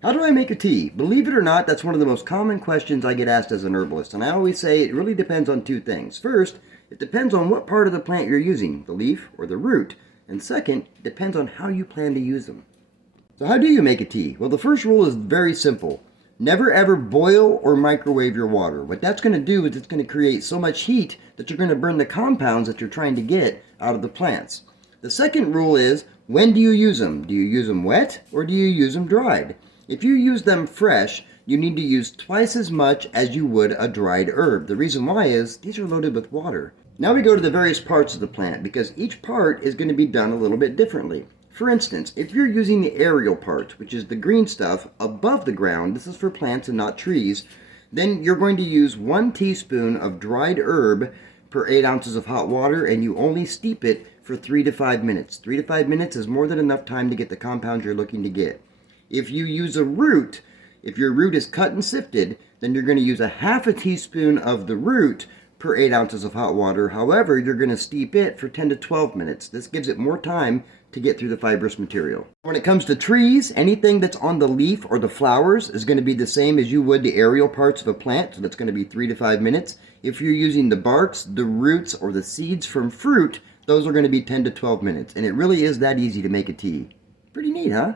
How do I make a tea? Believe it or not, that's one of the most common questions I get asked as an herbalist, and I always say it really depends on two things. First, it depends on what part of the plant you're using, the leaf or the root, and second, it depends on how you plan to use them. So how do you make a tea? Well, the first rule is very simple. Never ever boil or microwave your water. What that's going to do is it's going to create so much heat that you're going to burn the compounds that you're trying to get out of the plants. The second rule is, when do you use them? Do you use them wet or do you use them dried? If you use them fresh, you need to use twice as much as you would a dried herb. The reason why is these are loaded with water. Now we go to the various parts of the plant because each part is going to be done a little bit differently. For instance, if you're using the aerial part, which is the green stuff above the ground, this is for plants and not trees, then you're going to use 1 teaspoon of dried herb per 8 ounces of hot water, and you only steep it for 3 to 5 minutes. 3 to 5 minutes is more than enough time to get the compounds you're looking to get. If you use a root, if your root is cut and sifted, then you're going to use a half a teaspoon of the root per 8 ounces of hot water. However, you're going to steep it for 10 to 12 minutes. This gives it more time to get through the fibrous material. When it comes to trees, anything that's on the leaf or the flowers is going to be the same as you would the aerial parts of a plant, so that's going to be 3 to 5 minutes. If you're using the barks, the roots, or the seeds from fruit, those are going to be 10 to 12 minutes. And it really is that easy to make a tea. Pretty neat, huh?